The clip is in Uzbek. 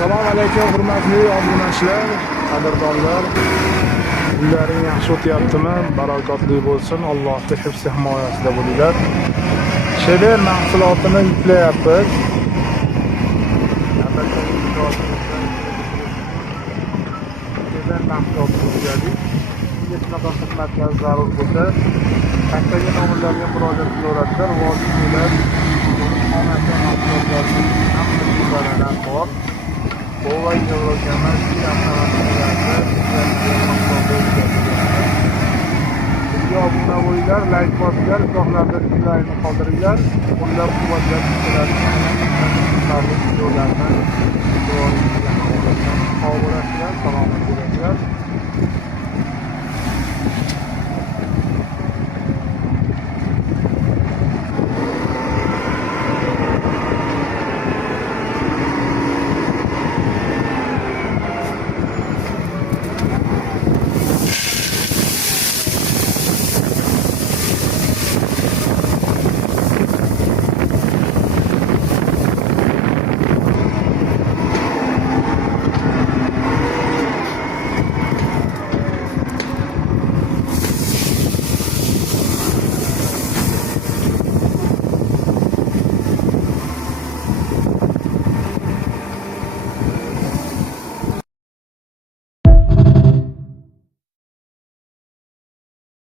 Assalomu alaykum hurmatli obunachilar, qadrdonlar. Kunlaring yaxshi o'tyaptimi? Barakotli bo'lsin. Allohning hifzi himoyasida bo'linglar. Sheber mahsulotini yuklayapmiz. Sheber mahsulotini yukladik. Unga shunaqa xizmatlar zarur bo'lsa, qaytaga nomerlarga murojaat qilaveradilar. Vositalar, onacha mahsulotlarning hammasi bor. Bova Eurokamaz obuna bo'linglar, like bosinglar, izohlarda fikrlaringizni qoldiringlar. Qo'llab quvvatlab videolarni salomat bo'linglar.